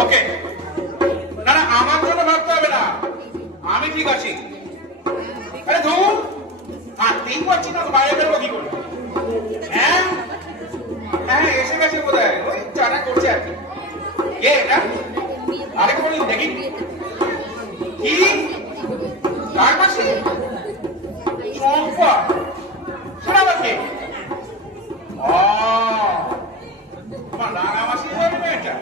ওকে, না না আমার জন্য ভাবতে হবে না, আমি ঠিক আছি। আরে ধুর, হাঁটতেই পারছি না, তো বাইরে বেরোবো কি করে? হ্যাঁ হ্যাঁ, এসে গেছে বোধ হয়, ওই চাটা করছে আর কি। কে এটা? আরেকটা বলি দেখি। কি কার মাসি? চম্পা? শোনা বাকি তোমার রাঙা মাসি হবে না এটা?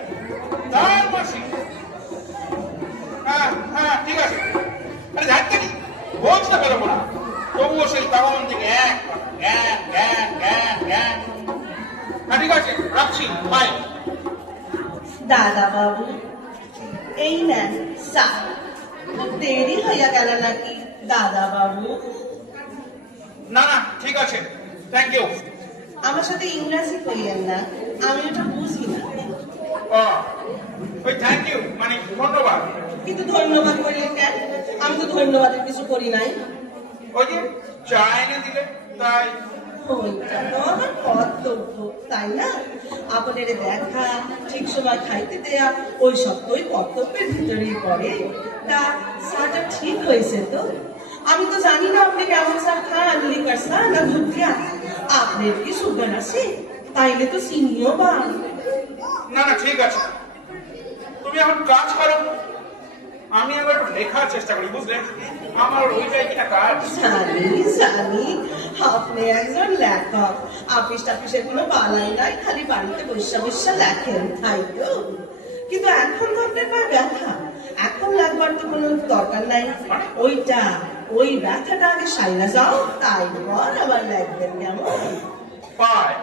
তার মাসি? হ্যাঁ হ্যাঁ ঠিক আছে। আরে যাচ্ছে নি বলতে পারবো না, তবুও সেই তখন থেকে এক জ্ঞান জ্ঞান জ্ঞান জ্ঞান। হ্যাঁ ঠিক আছে, রাখছি, বাই। দাদা বাবু, এই নেন চা। খুব দেরি হইয়া গেল নাকি দাদা বাবু? না না ঠিক আছে, থ্যাংক ইউ। আমার সাথে ইংরাজি কইলেন না, আমি ওটা বুঝি না। ওই থ্যাংক ইউ মানে ধন্যবাদ। কিন্তু ধন্যবাদ কইলেন কেন? আমি তো ধন্যবাদের কিছু করি নাই। ওই যে চা এনে দিলে তাই। ওইটা তো আমার কর্তব্য, তাই না? আপনার দেখা, ঠিক সময় খাইতে দেয়া, ওই সব তো ওই কর্তব্যের ভিতরেই পড়ে। তা চাটা ঠিক হয়েছে তো? আমি তো জানি না আপনি কেমন চা খান, লিকার চা না দুধ দিয়া। আপনার কি সুগার আছে? তাইলে তো চিনিও বা। না না ঠিক আছে, তুমি এখন কাজ করো, আমি আবার একটু লেখার চেষ্টা করি, বুঝলে? আমার ওইটাই কিনা কাজ। জানি জানি, আপনি একজন লেখক। আপিস টাপিসের কোনো বালাই নাই, খালি বাড়িতে বসে বসে লেখেন, তাই তো? কিন্তু এখন তো আপনার পায়ে ব্যথা, এখন লাগবার তো কোনো দরকার নাই। ওইটা ওই ব্যথাটা আগে সাইরা যাও, তাই পর আবার লাগবেন, কেমন? পায়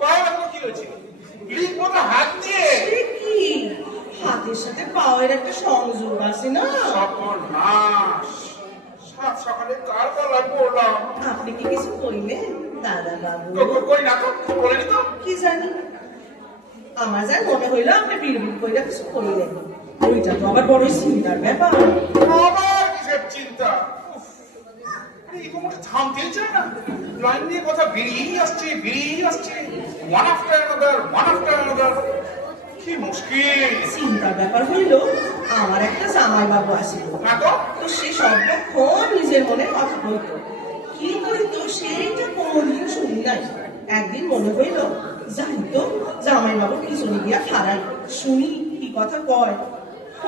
পায় এখন কি হয়েছে? লিখবো তো হাত দিয়ে। সে কি, হাতের সাথে পাওয়ার একটা সংযোগ আছে না? সর্বনাশ, সাত সকালে কার গলায় পড়লাম। আপনি কি কিছু কইলেন দাদা বাবু? কই না তো, কিছু বলেনি তো। কি জানি, আমার যা মনে হইলো আপনি বিড়বিড় কইরা কিছু কইলেন। ওইটা তো আবার বড় চিন্তার ব্যাপার। আবার কিসের চিন্তা? উফ, আরে এই কোমরটা থামতেই চায় না, লাইন দিয়ে কথা বেরিয়েই আসছে বেরিয়েই আসছে, one after another one after another. কি মুশকিল। চিন্তার ব্যাপার হইলো, আমার একটা জামাই বাবু আসিল। না তো তো সে সর্বক্ষণ নিজের মনে কথা বলতো, কি কইতো সেইটা কোনোদিন শুনি নাই। একদিন মনে হইল যাই তো জামাই বাবু পিছনে গিয়া খারাই, শুনি কি কথা কয়।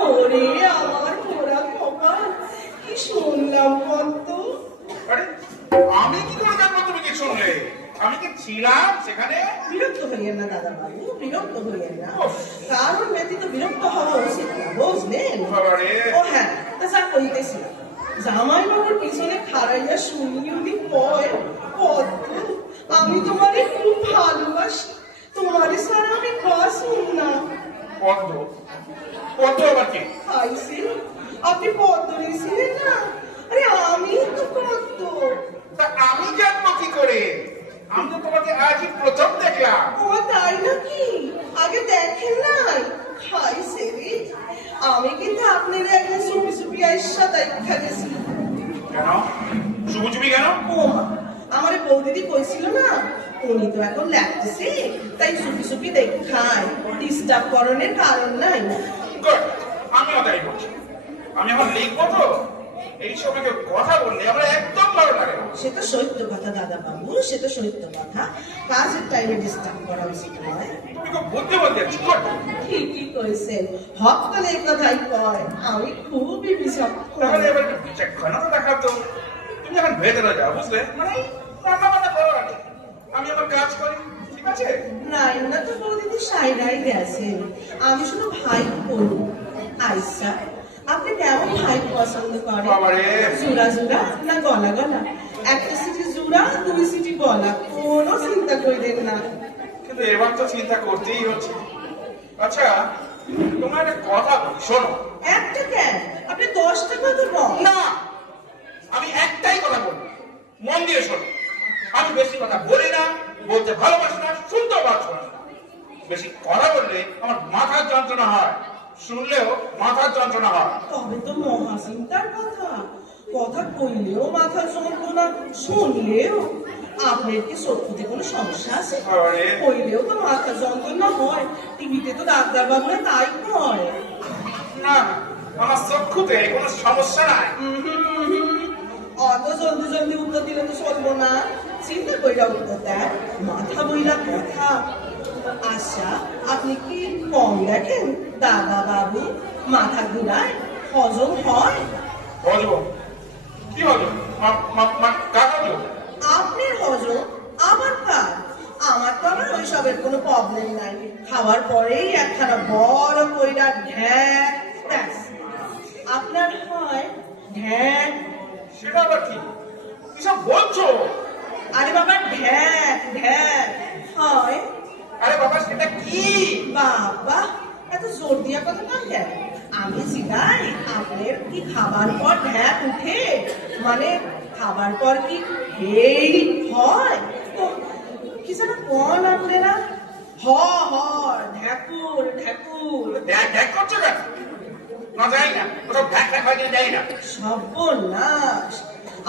ওরে আমার পোড়া কপাল, কি শুনলাম কত। আরে আমি কি করে জানবো তুমি কি শুনলে? আমি কি ছিলাম সেখানে? বিরক্ত হইয়েন না দাদা বাবু, বিরক্ত হইয়েন না। উফ। কারণ ব্যতীত বিরক্ত হওয়া উচিত না, বুঝলেন? বাবারে। ও হ্যাঁ, তা যা কইতেছিলাম, জামাই বাবুর পিছনে খাড়াইয়া শুনি উনি কয়, পদ্ম আমি তোমারে খুব ভালোবাসি, তোমারে ছাড়া আমি বাঁচুম না। পদ্ম? পদ্ম আবার কি? খাইছি, আপনি পদ্ম নিয়েছিলেন না? আরে আমি তো পদ্ম। তা আমি জানবো কি করে? আমি তো তোমাকে আজই প্রথম দেখলাম। ও তাই নাকি? আগে দেখেন নাই? খাইছে রে, আমি কিন্তু আপনার একদিন চুপি চুপি আইসা দেখা গেছি। কেন চুপি কেন? ও মা, আমার বৌদিদি কইছিল না, উনি তো এখন লাগতেছে, তাই চুপি চুপি দেখায়, ডিস্টার্ব করণের কারণ নাই। গুড, আমিও তাই বলছি। আমি এখন লিখবো তো, এই সময় কেউ কথা বললে আমার একদম ভালো লাগে না। সে তো সত্য কথা দাদা বাবু, সে তো সত্য কথা। কাজের টাইমে ডিস্টার্ব করা উচিত নয়। তুমি খুব বুদ্ধিমতী আছো। গুড। ঠিকই কইছেন, হক করে এই কথাই কয়, আমি খুবই বিচক্ষণ। তাহলে এবার একটু বিচক্ষণতা দেখাতো। তুমি এখন ভেতরে যাও, বুঝলে? মানে রান্না বান্না করো আগে, আমি আমার কাজ করি, ঠিক আছে? রায়না তো বৌদিদি সাইরাই গেছেন, আমি শুধু ভাই করব। আইসা, আপনি কেমন ভাই পছন্দ করেন? বাবারে। জুড়া জুড়া না গলা গলা? একটা সিটি জুড়া, দুই সিটি গলা, কোনো চিন্তা করিলেন না। কিন্তু এবার তো চিন্তা করতেই হচ্ছে। আচ্ছা তোমার একটা কথা বলি, শোনো। একটা কেন, আপনি 10টা কথা বল না, আমি একটাই কথা বলবো, মন দিয়ে শোনো। আমি বেশি কথা বলি না, বলতে ভালোবাসি না, শুনতেও পারছো না। বেশি কথা বললে আমার মাথার যন্ত্রণা হয়, শুনলেও মাথার যন্ত্রণা হয়। তবে তো মহা চিন্তার কথা, কথা কইলেও মাথা যন্ত্রণা, শুনলেও। আপনার কি চক্ষুতে কোনো সমস্যা আছে? আরে। হইলেও তো মাথা যন্ত্রণা হয়, টিভিতে তো ডাক্তার বাবুরা তাই কয়। না, আমার চক্ষুতে কোনো সমস্যা নাই। অত জলদি জলদি উত্তর দিলে তো চলবো না, চিন্তা কইরা উত্তর দেয়, মাথা বইলা কথা। আচ্ছা, আপনি কি কম দেখেন দাদা বাবু? মাথা ঘুরায়, হজম হয়? হজম? কি হজম? কার হজম? আপনার হজম, আমার কাজ। আমার তো আবার ওইসবের কোনো প্রবলেম নাই, খাওয়ার পরেই একখানা বড় কইরা ঢ্যাক, ব্যাস। আপনার হয় ঢ্যাক। সেটা আবার কি? কিসব বলছো? আরে বাবা, ঢ্যাক ঢ্যাক হয়। আরে বাবা, সেটা কি? বাবা, এত জোর দিয়া কথা না কেন? আমি জিগাই, আপনার কি খাবার পর ঢ্যাক উঠে? মানে খাবার পর কি এই হয়? ও, কি যেন কোন আপনারা? ঢ্যাকুর ঢ্যাকুর। ঢ্যাক ঢ্যাক করছো কেন? না, জানি না। ওসব ঢ্যাক ঢ্যাক হয় কিনা জানি না। সর্বনাশ,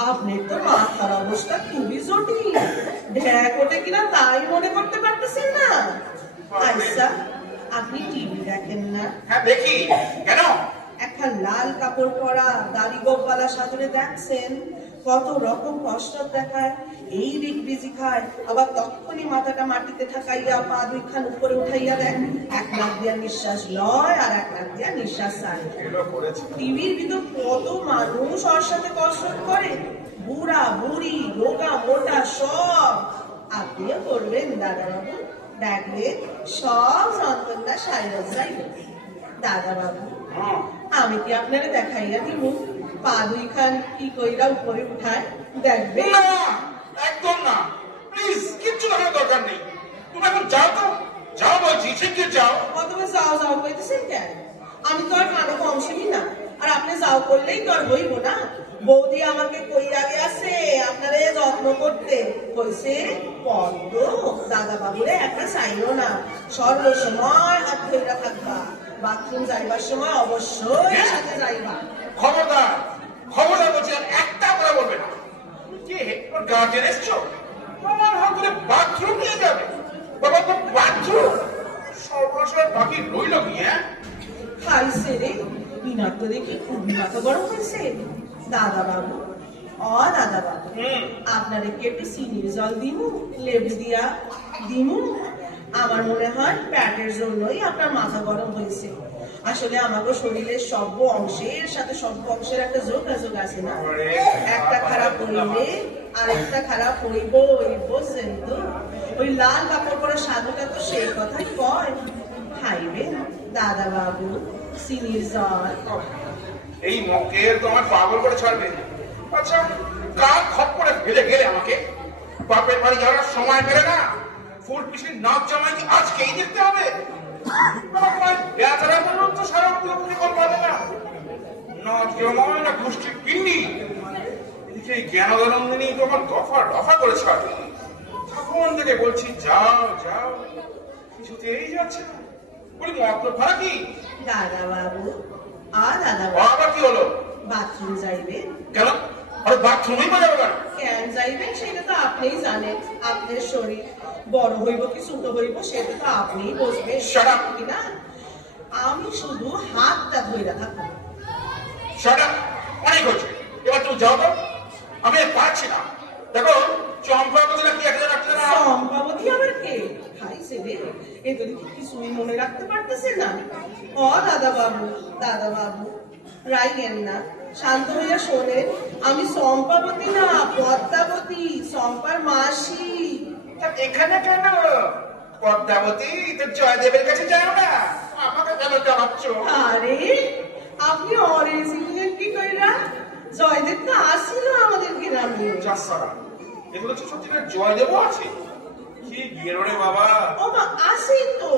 আপনার তো মাথার অবস্থা খুবই জটিল। ঢ্যাক ওঠে কিনা তাই মনে করতে পারতেছেন না? আচ্ছা, আপনি টিভি দেখেন না? হ্যাঁ, দেখি। কেন? একটা লাল কাপড় পরা দাড়ি গোপালা সাজরে দেখছেন? কত রকম কষ্ট দেখায়, এই রিকবিজি খায়, আবার তখনই মাথাটা মাটিতে ঠাকাইয়া পা দুইখান উপরে উঠাইয়া দেয়। এক নাক দিয়া নিঃশ্বাস লয় আর এক নাক দিয়া নিঃশ্বাস ছাড়ে। এগুলো করেছি। টিভির ভিতর কত মানুষ ওর সাথে কসরত করে, বুড়া বুড়ি রোগা মোটা সব। আপনিও করবেন দাদা বাবু, দেখলে সব যন্ত্রণা সাইরা যাইবে। দাদা বাবু, হ্যাঁ। আমি কি আপনারা দেখাইয়া দিব? পা দুইখান কি কইরা উপরে উঠায় দেখবে? না, একদম না। প্লিজ, কিচ্ছু দেখার দরকার নেই। তুমি এখন যাও তো। যাও বলছি, শিগগির যাও। অথবা যাও যাও কইতেছেন কেন? আমি তো আর কানে কম শুনি না, আর আপনি যাও করলেই তো আর হইব না। বৌদি আমাকে কইরা গেছে আপনারে যত্ন করতে, কইছে পদ্ম দাদা বাবুরে একটা চাইও না, সর্ব সময় হাত ধইরা থাকবা, বাথরুম যাইবার সময় অবশ্যই সাথে যাইবা। খবরদার, খবরদার বলছি, আর একটা কথা বলবে না। কি ওর গার্জেন এসছো? আমার হাত ধরে বাথরুম নিয়ে যাবে? বাবা, তো বাথরুম সর্বনাশের বাকি রইল কি? হ্যাঁ, খাইছে রে, বিনার তো দেখি খুবই মাথা গরম হয়েছে। দাদা বাবু, দাদা বাবু, আপনারে কি একটু চিনির জল দিমু? লেবু দিয়া দিমু? আমার মনে হয় প্যাটের জন্যই আপনার মাথা গরম হয়েছে। আসলে আমাকে শরীরের সব অংশের সাথে সব অংশের একটা যোগাযোগ আছে না? একটা খারাপ হইলে আরেকটা খারাপ হইব, বুঝছেন তো? ওই লাল কাপড় পরা সাধুটা তো সেই কথাই কয়। খাইবেন দাদা বাবু চিনির জল? এই মকে তোমার পাগল করে ছাড়বে। আচ্ছা, কার খপ করে ফেলে গেলে আমাকে? বাপের বাড়ি যাওয়ার সময় পেলে না? ফুল পিসির নাচ জামাই কি আজকেই দেখতে হবে? আমার বেচারা বলুন তো সারা পুরোপুরি কল পাবে না। নাচ জামাই না গোষ্ঠীর পিন্ডি? এদিকে এই জ্ঞানদানন্দিনী তোমার দফা দফা করে ছাড়বে। তখন থেকে বলছি যাও যাও, কিছুতেই যাচ্ছে না। বলি মতলব ভাড়া কি? দাদা বাবু, দাদা বাবু, আবার কি হলো? বাথরুম যাইবে? কেন? আর বাথরুমেই বাজাবো কেন? কেন যাইবেন সেটা তো আপনিই জানেন। আপনার শরীর বড় হইব কি ছোট হইব সেটা তো আপনিই বুঝবেন। Shut up! কিনা আমি শুধু হাতটা ধইরা থাকবো। Shut up! অনেক হয়েছে, এবার তুমি যাও তো। আমি আর পারছি না। দেখো, চম্পা কথা কি একটা রাখতে না। সম্ভবতী আবার কে? খাইছে রে, এ তো দেখি কিছুই মনে রাখতে পারতেছে না। দাদা বাবু, দাদা বাবু, রাইগেন না, শান্ত হইয়া শোনেন। আমি সম্পাবতী না, পদ্মাবতী, সম্পার মাসি। তা এখানে কেন? পদ্মাবতী তো জয়দেবের কাছে যাও না, আমাকে কেন জানাচ্ছ? আরে, আপনি অরেঞ্জ ইংল্যান্ড কি কইরা? জয়দেব তো আসিল আমাদের গ্রামে। চাষারা, এগুলো তো সত্যিকার জয়দেবও আছে? কি গেরো রে বাবা! ও মা, আসেই তো।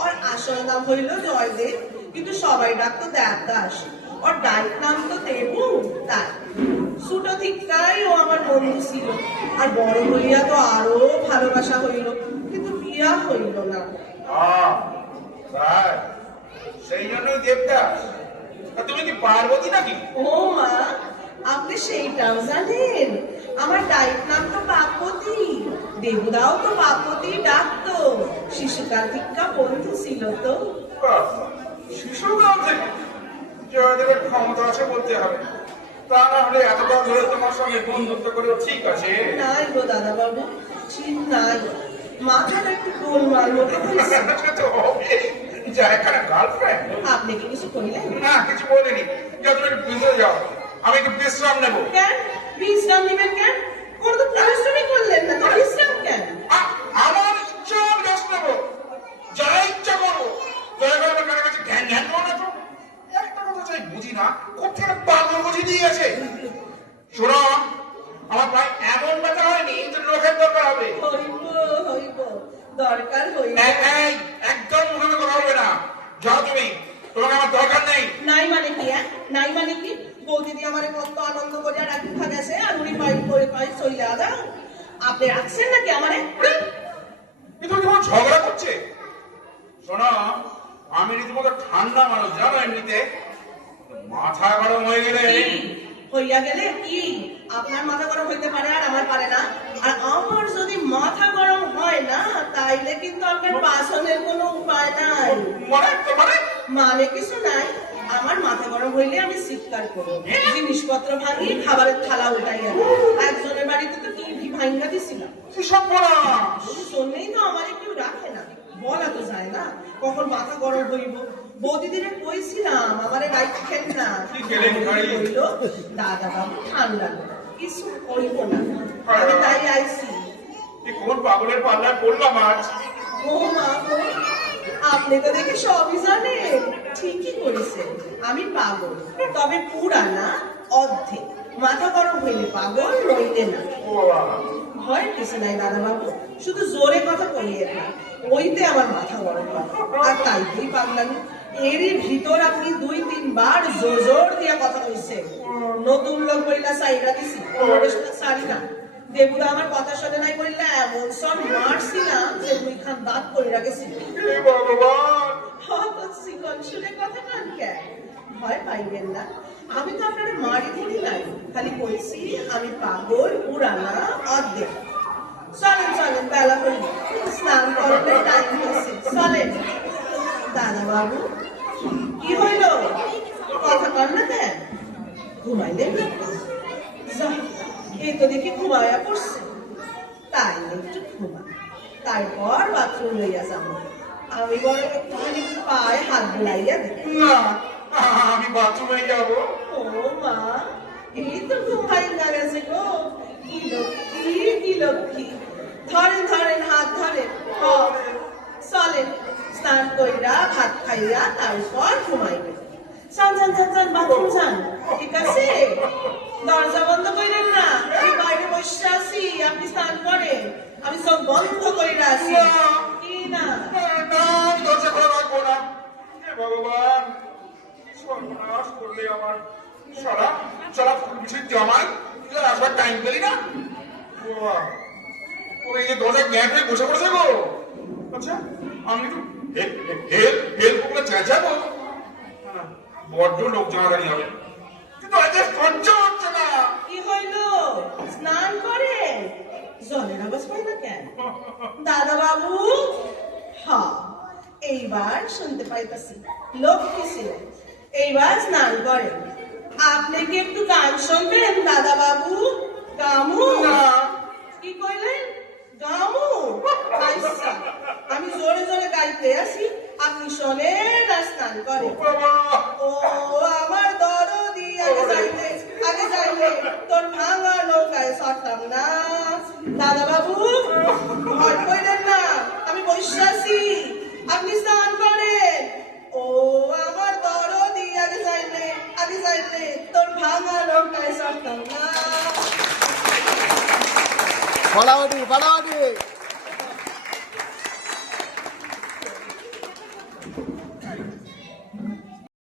ওর আসল নাম হইল জয়দেব, কিন্তু সবাই ডাকতো দেবদাস। ওর ডাইট নাম তো দেবু, তাই। ছোট থেকেই ও আমার বন্ধু ছিল, আর বড় হইয়া তো আরো ভালোবাসা হইল, কিন্তু বিয়া হইল না। তাই? সেই জন্যই দেবদাস। তা তুমি কি পার্বতী নাকি? ও মা, আপনি সেইটাও জানেন? আমার ডাইট নাম তো পার্বতী। দেবুদাও তো পার্বতী ডাকতো। শিশুকাল থেকে বন্ধু ছিল তো। শিশুকাল থেকে জয়দেবের ক্ষমতা আছে বলতে হবে, তা না হলে এতটা ধরে তোমার সঙ্গে বন্ধুত্ব করেও ঠিক আছে। নাই গো দাদা বাবু, ঠিক নাই। মাথাটা একটু গোলমাল মতো হয়েছে। তো হবে, যা এখানে গার্লফ্রেন্ড। আপনি কি কিছু করিলেন? না, কিছু বলিনি। যা তুমি একটু ভিতরে যাও, আমি একটু বিশ্রাম নেবো। কেন বিশ্রাম নিবেন কেন? কোনো তো পরিশ্রমই করলেন না, তো বিশ্রাম কেন? আমার ইচ্ছা আমি রেস্ট নেবো, যা ইচ্ছা করবো। দয়া করে আমার কারো কাছে জ্ঞান জ্ঞান করো না তো। একটা কথা চাই বুঝি না, কোথেকে পাগল বুঝি দিয়ে গেছে। শোনো, আমার প্রায় এমন ব্যথা হয়নি যে লোকের দরকার হবে। হইব হইব, দরকার হইব। এই, একদম মুখে কথা হবে না। যাও তুমি, তোমাকে আমার দরকার নেই। নাই মানে কি? নাই মানে কি? বৌদিদি আমার কত আনন্দ করিয়া রাখা গেছে আর উনি পাই করে পাই চইলা দাও। আপনি রাখছেন নাকি আমারে? কিন্তু তোমার ঝগড়া করছে। শোনো, আমি রীতিমতো ঠান্ডা মানুষ, জানো, এমনিতে মাথা গরম হয়ে গেলে হইয়া গেলে কি আপনার মাথা গরম হইতে পারে আর আমার পারে না? আর আমার যদি মাথা গরম হয় না, তাইলে কিন্তু আপনার বাসনের কোনো উপায় নাই। মানে কিছু নাই। আমার মাথা গরম হইলে আমি চিৎকার করবো, জিনিসপত্র ভাঙি, খাবারের থালা উঠাইয়া। একজনের বাড়িতে তো কি ভাঙ্গা দিছিলাম। জন্যই তো আমার কেউ রাখে না, বলা তো যায় না কখন মাথা গরম হইব। বৌদিদিরে কইছিলাম আমারে রাখেন না, হইল দাদা বাবু ঠান্ডা কিছু করিব না, আমি তাই আইছি। কোন পাগলের পাল্লায় পড়লাম আজ। ও মা গো, আপনি তো দেখি সবই জানেন। ঠিকই করেছেন, আমি পাগল, তবে পুরানা অর্ধেক। মাথা গরম হইলে পাগল, নইলে না। ভয় কিছু নাই দাদা বাবু, শুধু জোরে কথা কইয়ে না, ওইতে আমার মাথা গরম হয় আর তাইতেই পাগলামি। এরই ভিতর আপনি 2-3 বার জোর দিয়া কথা কইছেন। নতুন লোক বইলা সাইরা দিছি, সারি না। দেবুদা আমার কথা শোনে নাই বললে এমন সব মারছিলাম যে 2 খান দাঁত কইরা গেছি। শুনে কথা কান কেন? ভয় পাইবেন না, আমি তো আপনার মারি ধরি নাই, খালি কইছি আমি পাগল, পুরানা অর্ধেক। চলেন চলেন, বেলা হইল, স্নান করলে টাইম হয়েছে, চলেন। দাদা বাবু কি হইল? কথা কর না কেন? ঘুমাইলেন না? এই তো দেখি ঘুমাইয়া পড়ছে। তাই একটু ঘুমা, তারপর বাথরুম লইয়া যাবো। আমি বড় একটুখানি পায়ে হাত বুলাইয়া দেব। না, আমি বাথরুমে যাবো। ও মা, এই তো ঘুমাই গেছে গো। কি লক্ষ্মী, কি লক্ষ্মী। ধরেন ধরেন, হাত ধরেন। চলেন, স্নান কইরা ভাত খাইয়া তারপর ঘুমাইবে। চান চান চান চান, বাথরুম যান, ঠিক আছে? দরজা বন্ধ কইরেন না, আমি বাইরে বসে আছি, আপনি স্নান করেন, আমি সব বন্ধ কইরা আছি। কি না? দরজা খোলা রাখবো না। ভগবান, সর্বনাশ করলে আমার। সারা সারা ফুলবিছির জামাই আসবার টাইম পেলি না। ওই যে দরজা গ্যাপ হয়ে বসে বসে গো। আচ্ছা, আমি একটু হেল্প করে চেঁচাবো, বড্ড লোক জানাজানি হবে, কিন্তু আজ সহ্য হচ্ছে না। কি হইল? স্নান করেন, জলের আওয়াজ পাই না কেন? দাদা বাবু, হ্যাঁ এইবার শুনতে পাইতাছি, লক্ষ্মী ছিলেন। এইবার স্নান করেন। আপনি কি একটু গান শুনবেন দাদা বাবু? গামু? কি কইলেন? গামু? আচ্ছা, আমি জোরে জোরে গাইতে আসি, আপনি শোনেন আর স্নান করেন। ও আমার দরদি, আগে যাইলে তোর ভাঙা নৌকায় চড়তাম না। দাদা বাবু ভয় কইলেন না, আমি বসে আছি, আপনি স্নান করেন। ও আমার দরদি, আগে যাইলে তোর ভাঙা নৌকায় চড়তাম না। পালাওয়াটি